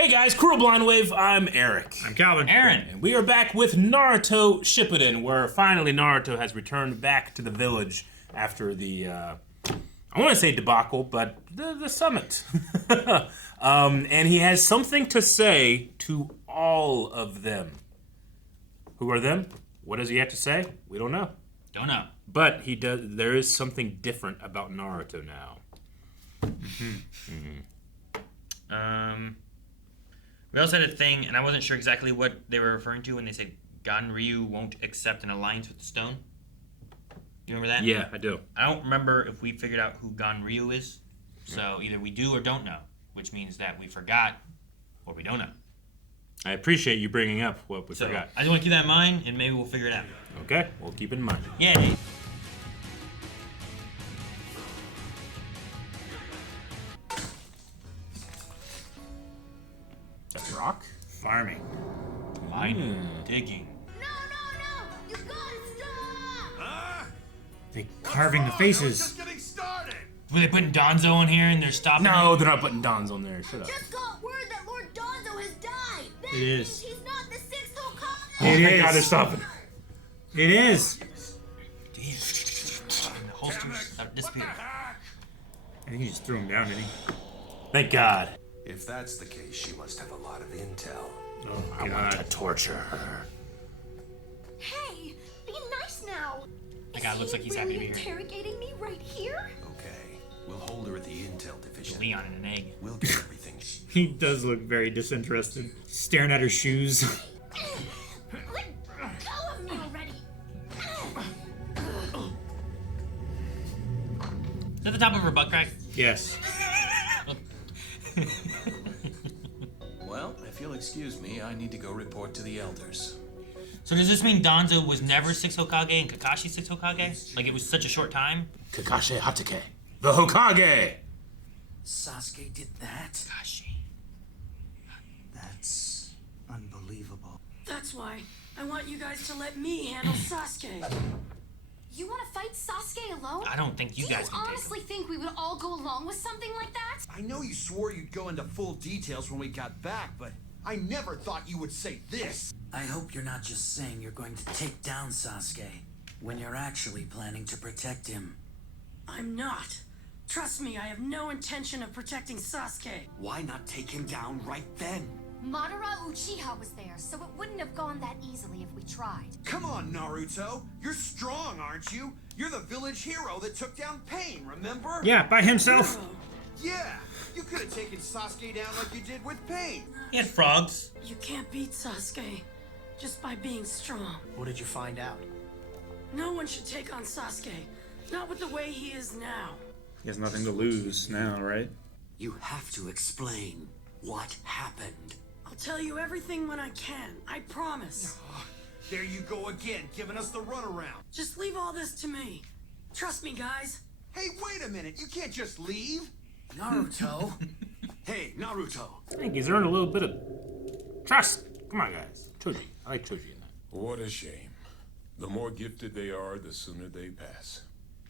Hey guys, Cruel Blind Wave, I'm Eric. I'm Calvin. Aaron. And we are back with Naruto Shippuden, where finally Naruto has returned back to the village after the, I want to say debacle, but the summit. And he has something to say to all of them. Who are them? What does he have to say? We don't know. Don't know. But he does. There is something different about Naruto now. We also had a thing, and I wasn't sure exactly what they were referring to when they said Ganryu won't accept an alliance with the stone. You remember that? Yeah, I do. I don't remember if we figured out who Ganryu is. So either we do or don't know, which means that we forgot or we don't know. I appreciate you bringing up what we forgot. I just want to keep that in mind, and maybe we'll figure it out. Okay, we'll keep it in mind. Yay. That's rock? Farming. Mining. Digging. No! You gotta stop! They carving the faces. Just getting started. Were they putting Danzo in here and they're stopping No, it? they're not putting Danzo on there. Shut up. Just got word that Lord Danzo has died. That It means is. he's not the sixth Hokage. It Thank is. God they're stopping. It is. Damn. And the holsters have disappeared. I think he just threw him down, didn't he? Thank God. If that's the case, she must have a lot of intel. Oh, I want to torture her. Hey, be nice now. That guy looks like he's happy to be here. Interrogating me right here? Okay, we'll hold her at the intel division. Leon in an egg. We'll get everything. He does look very disinterested. Staring at her shoes. Let go of me already. Is that the top of her butt crack? Yes. Well, if you'll excuse me, I need to go report to the elders. So does this mean Danzo was never 6 Hokage and Kakashi 6 Hokage? Like it was such a short time? Kakashi Hatake, the Hokage. Sasuke did that? Kakashi. That's unbelievable. That's why I want you guys to let me handle Sasuke. You want to fight Sasuke alone? I don't think you guys Do can you take honestly think we would all go along with something like that? I know you swore you'd go into full details when we got back, but I never thought you would say this. I hope you're not just saying you're going to take down Sasuke when you're actually planning to protect him. I'm not. Trust me, I have no intention of protecting Sasuke. Why not take him down right then? Madara Uchiha was there, so it wouldn't have gone that easily if we tried. Come on, Naruto. You're strong, aren't you? You're the village hero that took down Pain, remember? Yeah, by himself. Yeah, you could have taken Sasuke down like you did with Pain. He had frogs. You can't beat Sasuke just by being strong. What did you find out? No one should take on Sasuke. Not with the way he is now. He has nothing to lose now, right? You have to explain what happened. I'll tell you everything when I can. I promise. There you go again, giving us the runaround. Just leave all this to me. Trust me, guys. Hey, wait a minute. You can't just leave. Naruto. Hey, Naruto. I think he's earned a little bit of trust. Come on, guys. Choji. I like Choji in that. What a shame. The more gifted they are, the sooner they pass.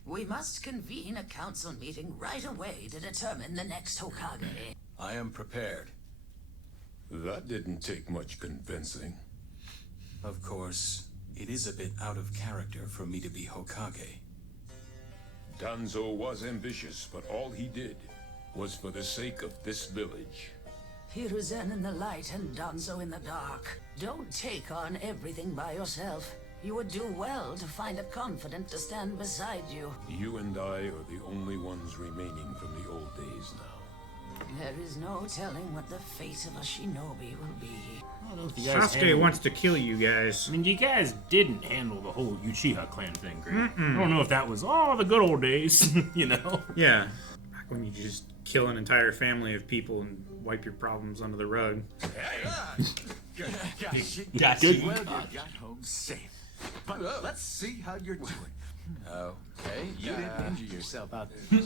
We must convene a council meeting right away to determine the next Hokage. I am prepared. That didn't take much convincing. Of course, it is a bit out of character for me to be Hokage. Danzo was ambitious, but all he did was for the sake of this village. Hiruzen in the light and Danzo in the dark. Don't take on everything by yourself. You would do well to find a confidant to stand beside you. You and I are the only ones remaining from the old days now. There is no telling what the fate of a shinobi will be. I don't know if you guys Sasuke wants to kill you guys. I mean, you guys didn't handle the whole Uchiha clan thing great. I don't know if that was the good old days, you know? Yeah. Back when you just kill an entire family of people and wipe your problems under the rug. Gotcha. Well, you got home safe. But let's see how you're doing. Okay. You didn't injure yourself out there.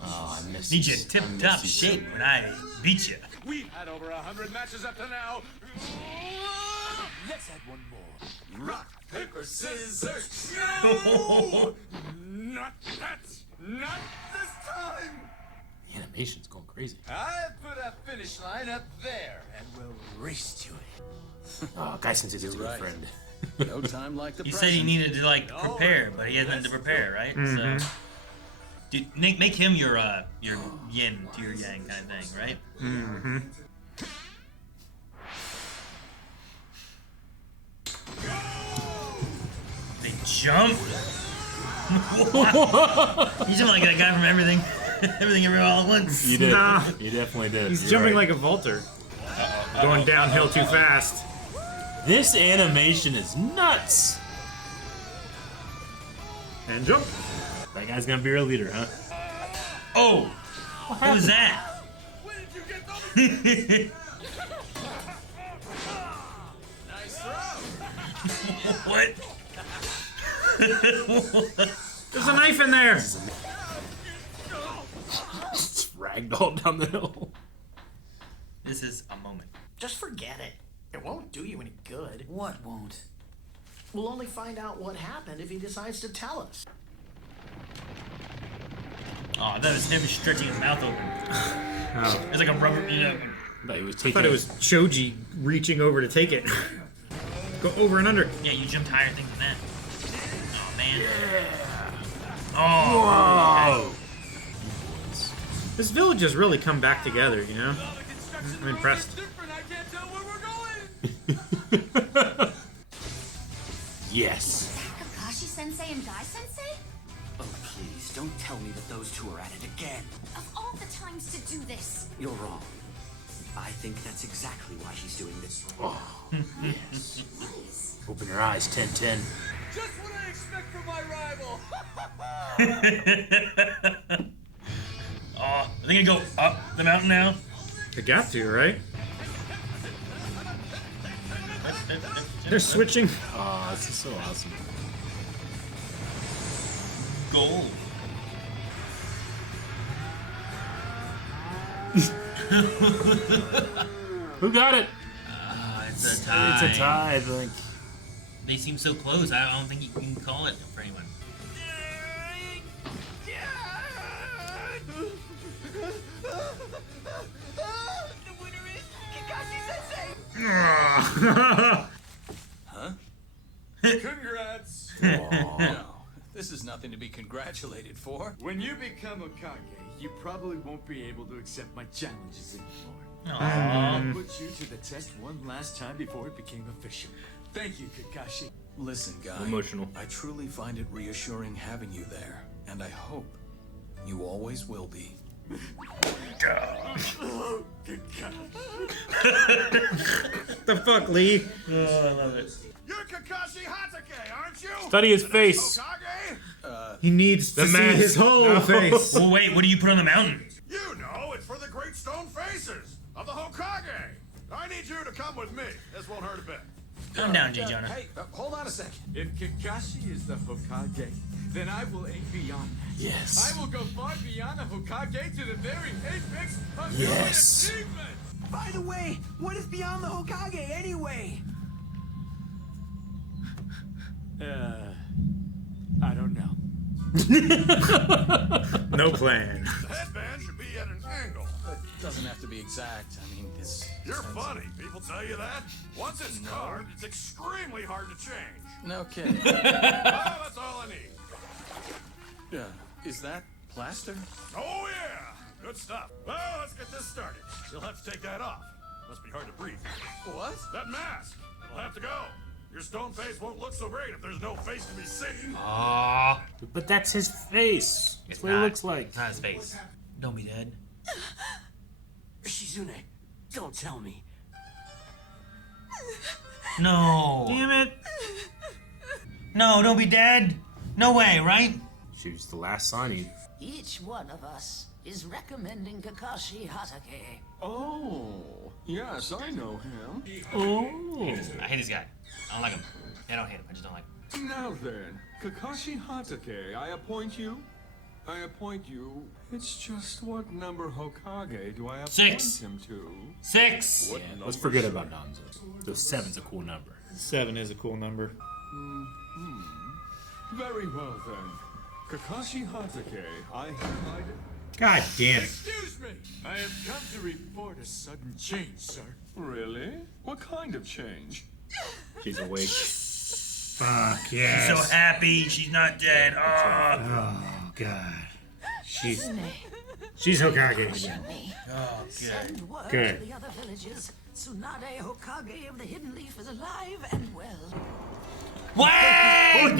Oh, I miss Need you in tip-top shape when I beat you. We've had over 100 matches up to now. Let's add one more. Rock, paper, scissors. No! Not that! Not this time! The animation's going crazy. I put a finish line up there, and we'll race to it. Oh, Guy Sensei's a good right. friend. No time like the He present. said he needed to like prepare, but he hasn't to prepare, right? So, dude, make him your yin to your yang kind of thing, right? Mm-hmm. They jump. Wow. You sound like that guy from Everything, Everything Everywhere All at Once. You did. Nah. You definitely did. He's You're jumping right. like a vaulter. Going downhill too fast. This animation is nuts. And jump. That guy's gonna be our leader, huh? Oh, what was that? Nice throw. What? There's a knife in there. It's ragdoll down the hill. This is a moment. Just forget it. It won't do you any good. What won't? We'll only find out what happened if he decides to tell us. Oh, I thought it was him stretching his mouth open. Oh. It's like a rubber, you know. But he was I taking. thought it was Choji reaching over to take it. Go over and under. Yeah, you jumped higher things than that. Oh man. Oh. Whoa. This village has really come back together, you know? I'm impressed. Yes. Kakashi Sensei and Guy Sensei? Oh, please, don't tell me that those two are at it again. Of all the times to do this. You're wrong. I think that's exactly why he's doing this. Oh, yes. Open your eyes, 10-10. Just what I expect from my rival. Oh, are they gonna go up the mountain now? They got to, right? They're switching. Oh, this is so awesome. Gold. Who got it? It's a tie. It's a tie, I think. They seem so close. I don't think you can call it for anyone. The winner is Kakashi Sensei. Huh? Congrats. No, this is nothing to be congratulated for. When you become Hokage, you probably won't be able to accept my challenges anymore. Aww. I put you to the test one last time before it became official. Thank you, Kakashi. Listen, Guy. Emotional. I truly find it reassuring having you there, and I hope you always will be. Oh, The fuck, Lee? Oh, I love it. You're Kakashi Hatake, aren't you? Study his face. Hokage? He needs to see mask. his whole No. face. Well, wait, what do you put on the mountain? You know, it's for the great stone faces of the Hokage. I need you to come with me. This won't hurt a bit. Calm down, J. Jonah. Hey, hold on a second. If Kakashi is the Hokage, then I will aim beyond that. Yes. I will go far beyond the Hokage to the very apex of Yes. human achievement. By the way, what is beyond the Hokage anyway? I don't know. No plan. The headband should be at an angle. It doesn't have to be exact. I mean, it's... You're funny. People tell you that. Once it's carved, it's extremely hard to change. No kidding. Oh, that's all I need. Is that plaster? Oh, yeah. Good stuff. Well, let's get this started. You'll have to take that off. Must be hard to breathe. What? That mask. It'll have to go. Your stone face won't look so great if there's no face to be seen. Aww. But that's his face. That's what it looks like. It's not his face. Don't be dead. Shizune, don't tell me. No. Damn it. No, don't be dead. No way, right? She was the last signing. Each one of us is recommending Kakashi Hatake. Oh, yes, I know him. Oh. I hate this guy. I don't like him. I don't hate him. I just don't like him. Now then, Kakashi Hatake, I appoint you. It's just what number Hokage do I appoint 6. him to? 6. Yeah, let's forget about Danzo. So 7's a cool number. 7 is a cool number. Very well then. Kakashi Hatake, I hereby God damn it. Excuse me. I have come to report a sudden change, sir. Really? What kind of change? She's awake. Fuck yes. She's so happy she's not dead. Oh, Oh god. She's Hokage again. oh good. Send word Good. to the other villages. Tsunade Hokage of the Hidden Leaf is alive and well. What?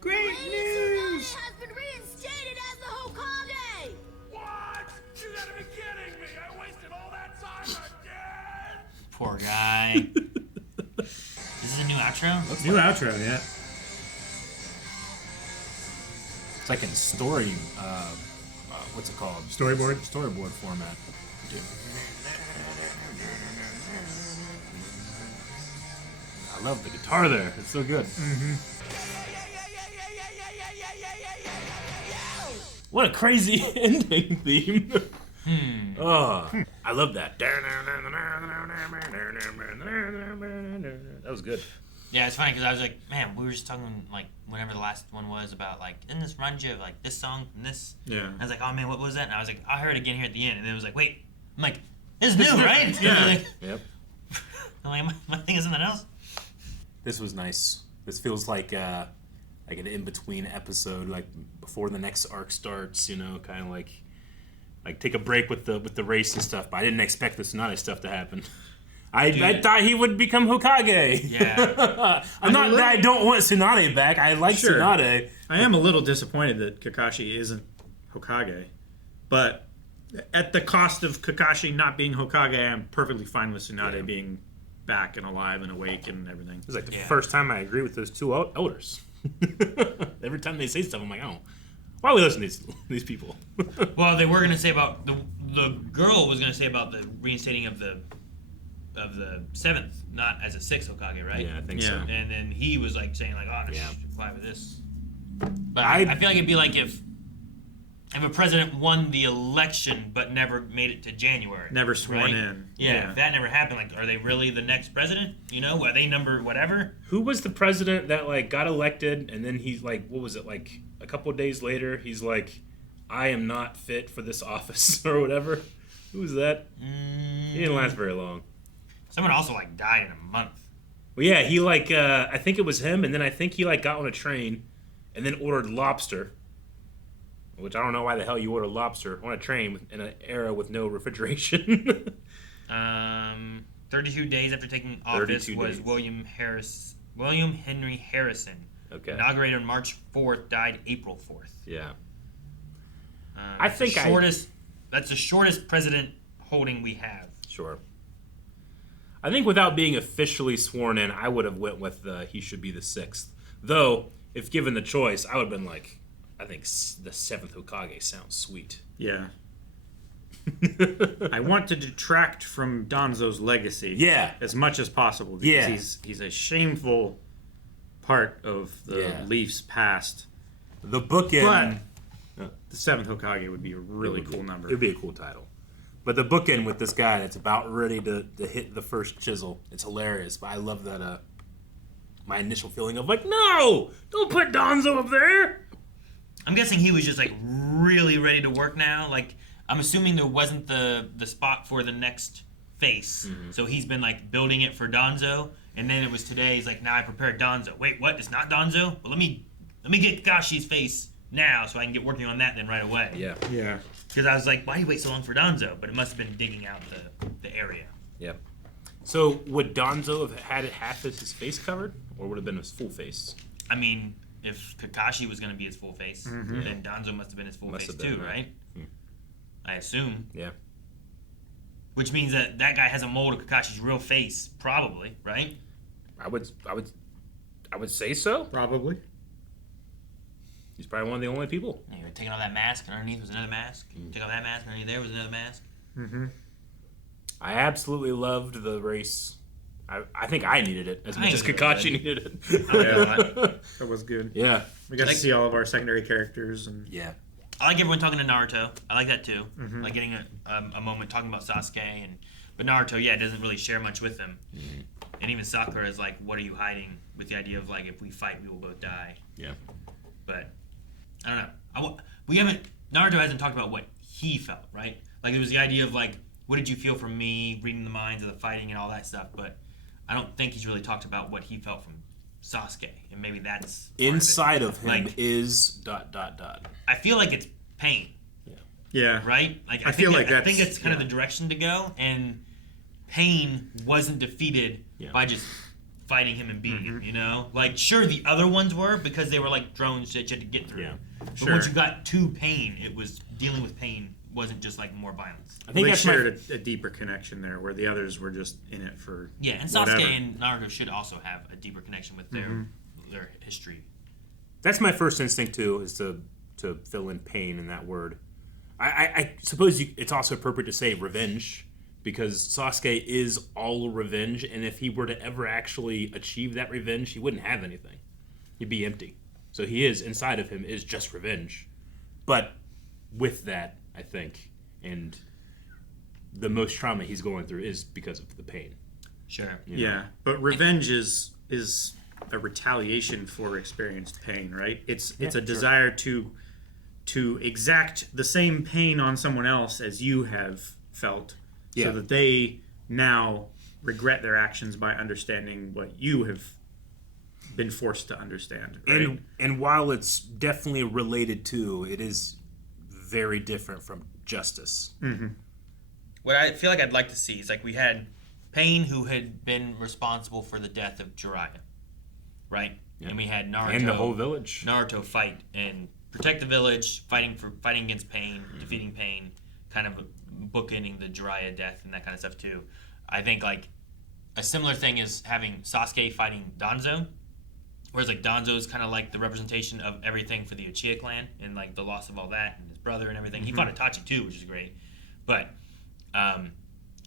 Great news! has been reinstated as the Hokage! What? You gotta be kidding me! I wasted all that time again! Poor guy. This is a new outro? New outro, yeah. It's like in story, what's it called? Storyboard? Storyboard format. I love the guitar there. It's so good. What a crazy ending theme. Oh, I love that. That was good. Yeah, it's funny because I was like, man, we were just talking like whenever the last one was about like, didn't this remind you of like this song and this? Yeah. I was like, oh man, what was that? And I was like, I heard it again here at the end, and it was like, wait, I'm like, this is new, right? Yeah. Like, Yep. I'm like, am I thinking something else? This was nice. This feels like an in-between episode, like before the next arc starts. You know, kind of like take a break with the race and stuff. But I didn't expect the Tsunade stuff to happen. I thought he would become Hokage. Yeah. I'm not that I don't want Tsunade back. I like Sure. Tsunade. I am a little disappointed that Kakashi isn't Hokage, but at the cost of Kakashi not being Hokage, I'm perfectly fine with Tsunade being back and alive and awake and everything. It's like the first time I agree with those two elders. Every time they say stuff, I'm like, oh, why we listen to these people? Well, they were gonna say about the girl was gonna say about the reinstating of the seventh, not as a sixth Hokage, right? Yeah, I think so. And then he was like saying like, oh, no, Yeah. why with this? But I feel like it'd be like if a president won the election but never made it to January. Never sworn right? in. Yeah, if that never happened, like, are they really the next president? You know, are they number whatever? Who was the president that like got elected and then he's like, what was it, like a couple of days later he's like, I am not fit for this office or whatever? Who was that? He didn't last very long. Someone also like died in a month. Well, yeah, he like I think it was him, and then I think he like got on a train and then ordered lobster, which I don't know why the hell you order lobster on a train in an era with no refrigeration. 32 days after taking office 32 was days. William Henry Harrison. Okay. Inaugurated on March 4th, died April 4th. Yeah. I think that's the shortest president holding we have. Sure. I think without being officially sworn in, I would have went with he should be the sixth. Though, if given the choice, I would have been like, I think the seventh Hokage sounds sweet. Yeah. I want to detract from Danzo's legacy. Yeah. As much as possible. Because Yeah. he's a shameful part of the Leafs past. The bookend. But the seventh Hokage would be a really cool number. It would be a cool title. But the bookend with this guy that's about ready to hit the first chisel, it's hilarious. But I love that my initial feeling of like, no, don't put Danzo up there. I'm guessing he was just like really ready to work now. Like, I'm assuming there wasn't the spot for the next face. Mm-hmm. So he's been like building it for Danzo. And then it was today, he's like, now I prepared Danzo. Wait, what? It's not Danzo? Well, let me get Kakashi's face now so I can get working on that then right away. Yeah. Yeah. Because I was like, why do you wait so long for Danzo? But it must have been digging out the area. Yeah. So would Danzo have had it half of his face covered, or would it have been his full face? I mean, if Kakashi was going to be his full face, Mhm. then Danzo must have been his full Must face have been, too, right? right? I assume. Yeah. Which means that guy has a mold of Kakashi's real face, probably, right? I would say so. Probably. He's probably one of the only people. You were taking off that mask, and underneath was another mask. Take off that mask, and underneath there was another mask. Mm-hmm. I absolutely loved the race. I think I needed it as much as think it Kakashi was good. needed it. Yeah, that was good. Yeah. We got to Like- see all of our secondary characters and Yeah. I like everyone talking to Naruto. I like that too. Mhm. Like getting a moment talking about Sasuke but Naruto, yeah, doesn't really share much with him. And even Sakura is like, "What are you hiding?" With the idea of like, if we fight, we will both die. Yeah. But I don't know. Naruto hasn't talked about what he felt, right? Like, there was the idea of, like, what did you feel from me, reading the minds of the fighting and all that stuff, but I don't think he's really talked about what he felt from Sasuke, and maybe that's inside of him like, is ... I feel like it's pain. Yeah. Right? Like I think it's kind of the direction to go, and Pain wasn't defeated by just fighting him and beating him, you know? Like, sure, the other ones were, because they were like drones that you had to get through. But once you got to Pain, it was dealing with pain wasn't just like more violence. I think they shared a deeper connection there, where the others were just in it for and Sasuke and Naruto should also have a deeper connection with their history. That's my first instinct too, is to fill in pain in that word. I suppose it's also appropriate to say revenge, because Sasuke is all revenge, and if he were to ever actually achieve that revenge, he wouldn't have anything. He'd be empty. So he is, inside of him, is just revenge. But with that, I think, and the most trauma he's going through is because of the pain. Sure. You know? But revenge is a retaliation for experienced pain, right? It's a desire to exact the same pain on someone else as you have felt, so that they now regret their actions by understanding what you have been forced to understand. Right? And while it's definitely related to, it is very different from justice. What I feel like I'd like to see is, like, we had Pain, who had been responsible for the death of Jiraiya, right? And we had Naruto and the whole village. Naruto fight and protect the village, fighting against Pain, defeating Pain, kind of bookending the Jiraiya death and that kind of stuff too. I think like a similar thing is having Sasuke fighting Danzo, whereas like Danzo's kind of like the representation of everything for the Uchiha clan and like the loss of all that and his brother and everything. He fought Itachi too, which is great, but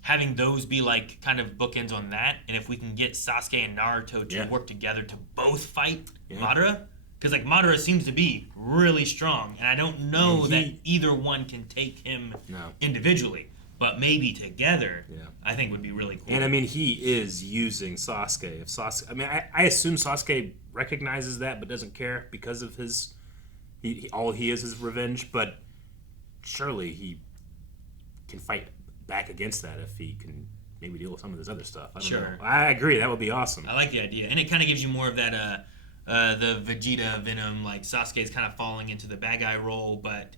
having those be like kind of bookends on that, and if we can get Sasuke and Naruto to work together to both fight Madara. Because, like, Madara seems to be really strong, and I don't know that either one can take him individually. But maybe together, I think would be really cool. And, I mean, he is using Sasuke. If Sasuke, I mean, I assume Sasuke recognizes that but doesn't care because of his... all he is revenge, but surely he can fight back against that if he can maybe deal with some of this other stuff. I don't know. I agree. That would be awesome. I like the idea. And it kind of gives you more of that... the Vegeta Venom, like Sasuke's kind of falling into the bad guy role, but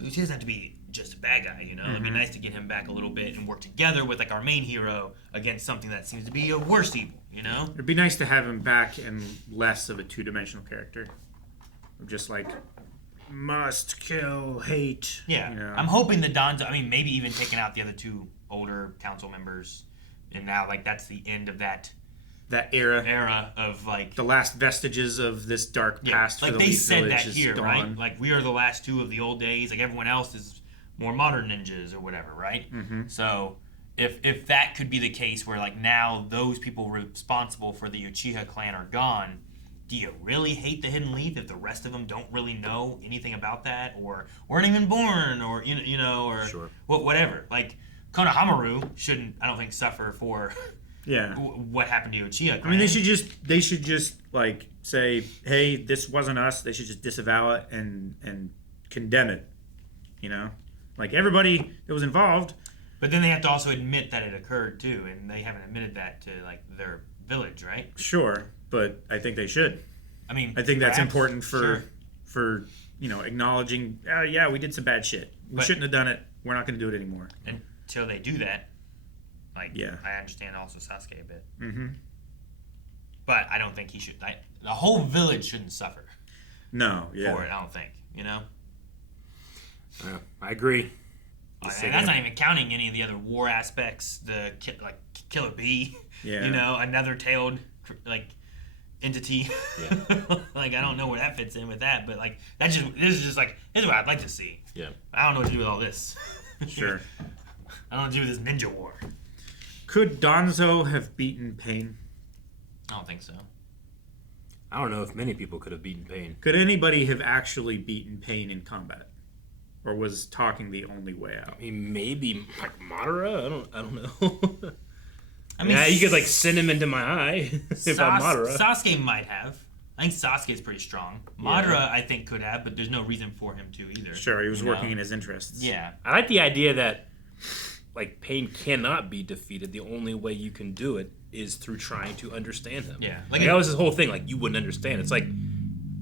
he doesn't have to be just a bad guy, you know? It'd be nice to get him back a little bit and work together with like our main hero against something that seems to be a worse evil, you know? It'd be nice to have him back and less of a two-dimensional character. Just like, must kill, hate. Yeah. You know? I'm hoping the Danzo, I mean, maybe even taking out the other two older council members, and now like that's the end of that era of like the last vestiges of this dark past. Like for the they said village that here, gone. right? Like we are the last two of the old days. Like everyone else is more modern ninjas or whatever, right? So if that could be the case, where like now those people responsible for the Uchiha clan are gone, do you really hate the Hidden Leaf if the rest of them don't really know anything about that, or weren't even born, or you know, or whatever? Like Konohamaru shouldn't, I don't think, suffer for. What happened to Uchiha clan? I mean, they should just like say, hey, this wasn't us. They should just disavow it and condemn it. You know, like everybody that was involved. But then they have to also admit that it occurred too, and they haven't admitted that to like their village, right? Sure, but I think they should. I mean, I think that's important for you know, acknowledging. Yeah, we did some bad shit. We shouldn't have done it. We're not going to do it anymore. Until they do that. Like, I understand also Sasuke a bit. But I don't think he should. The whole village shouldn't suffer. No, for it, I don't think. You know? I agree. And that's not even counting any of the other war aspects. The Killer Bee. Yeah. You know, another tailed like entity. Like I don't know where that fits in with that, but like this is what I'd like to see. I don't know what to do with all this. Sure. I don't know what to do with this ninja war. Could Danzo have beaten Pain? I don't think so. I don't know if many people could have beaten Pain. Could anybody have actually beaten Pain in combat? Or was talking the only way out? I mean, maybe like Madara? I don't know. I mean, you could like send him into my eye if I'm Madara. Sasuke might have. I think Sasuke's pretty strong. Madara, I think, could have, but there's no reason for him to either. Sure, he was working in his interests. Yeah. I like the idea that, like, pain cannot be defeated. The only way you can do it is through trying to understand him. Yeah. Like that was his whole thing. Like, you wouldn't understand. It's like,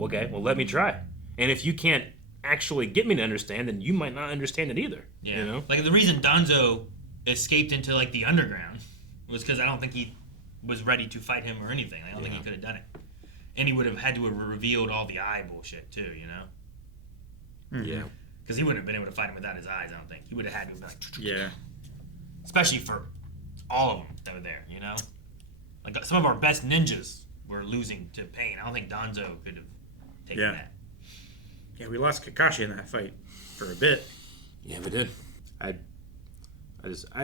okay, well, let me try. And if you can't actually get me to understand, then you might not understand it either. Yeah. You know? Like, the reason Danzo escaped into, like, the underground was because I don't think he was ready to fight him or anything. I don't think he could have done it. And he would have had to have revealed all the eye bullshit, too, you know? Yeah. Because he wouldn't have been able to fight him without his eyes, I don't think. He would have had to have been like... Yeah. Especially for all of them that were there, you know? Like, some of our best ninjas were losing to pain. I don't think Danzo could have taken that. Yeah, we lost Kakashi in that fight for a bit. Yeah, we did. I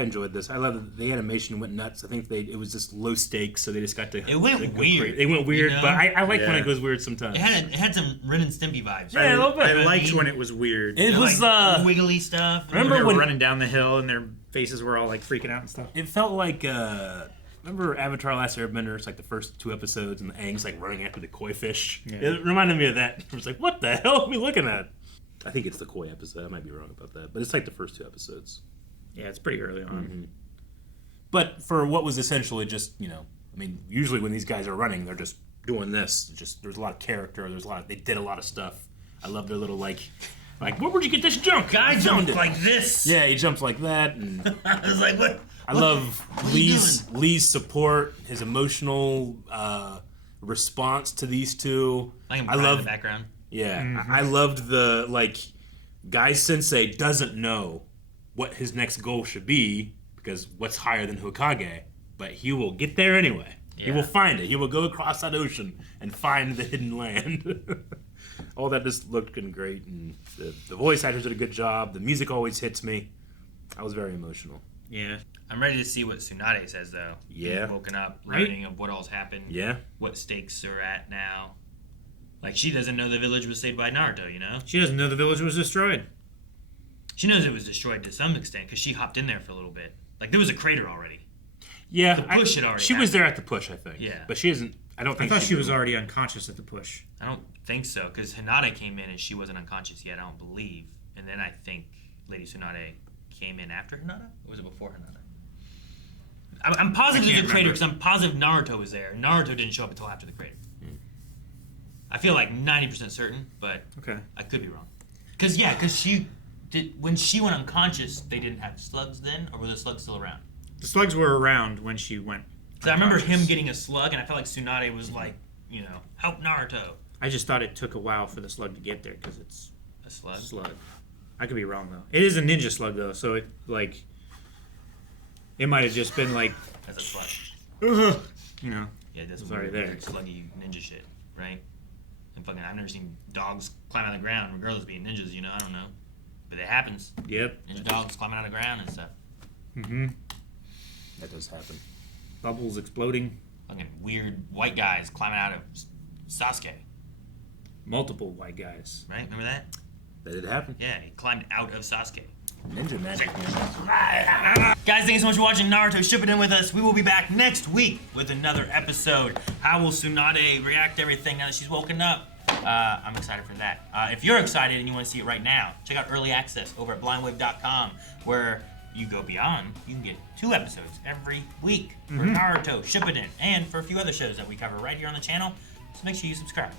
enjoyed this. I love that the animation went nuts. I think it was just low stakes, so they just got to. It went weird. It went weird, you know? but I like when it goes weird sometimes. It had some Ren and Stimpy vibes. Yeah, a little bit. I liked when it was weird. It was wiggly stuff. Remember when they were running down the hill and their faces were all like freaking out and stuff? It felt like remember Avatar: Last Airbender? It's like the first 2 episodes, and the Aang's like running after the koi fish. Yeah. It reminded me of that. It was like, what the hell are we looking at? I think it's the koi episode. I might be wrong about that, but it's like the first 2 episodes. Yeah, it's pretty early on. Mm-hmm. But for what was essentially just, I mean, usually when these guys are running, they're just doing this. There's a lot of character. They did a lot of stuff. I love their little like, where would you get this junk? Guy jumped like this. Yeah, he jumps like that. And I was like, what? I love Lee's support, his emotional response to these two. I love the background. Yeah, I loved the Guy Sensei doesn't know what his next goal should be because what's higher than Hokage, but he will get there anyway. Yeah. He will find it. He will go across that ocean and find the hidden land. All that just looked great, and the voice actors did a good job. The music always hits me. I was very emotional. Yeah. I'm ready to see what Tsunade says, though. Yeah. Being woken up, learning of what all's happened. Yeah. What stakes are at now. Like, she doesn't know the village was saved by Naruto, you know? She doesn't know the village was destroyed. She knows it was destroyed to some extent because she hopped in there for a little bit. Like, there was a crater already. Yeah. The push had already She was there at the push, I think. Yeah. But she isn't... I thought she was already unconscious at the push. I don't think so, because Hinata came in and she wasn't unconscious yet, I don't believe. And then I think Lady Tsunade came in after Hinata? Or was it before Hinata? I'm positive there's a crater because I'm positive Naruto was there. Naruto didn't show up until after the crater. I feel like 90% certain, but I could be wrong. Because she did when she went unconscious, they didn't have slugs then, or were the slugs still around? The slugs were around when she went. Because I remember him getting a slug, and I felt like Tsunade was like, help Naruto. I just thought it took a while for the slug to get there because it's a slug. I could be wrong though. It is a ninja slug though, so it might have just been like. As a slug. Yeah, that's already there. Sluggy ninja shit, right? And fucking, I've never seen dogs climb out of the ground, regardless of being ninjas. I don't know, but it happens. Yep. Ninja dogs climbing out of the ground and stuff. Mm-hmm. That does happen. Bubbles exploding. Fucking weird white guys climbing out of Sasuke. Multiple white guys. Right? Remember that? That did happen. Yeah, he climbed out of Sasuke. Ninja magic. Guys, thank you so much for watching Naruto Shippuden with us. We will be back next week with another episode. How will Tsunade react to everything now that she's woken up? I'm excited for that. If you're excited and you want to see it right now, check out Early Access over at blindwave.com, where you go beyond. You can get 2 episodes every week for Naruto Shippuden and for a few other shows that we cover right here on the channel. So make sure you subscribe.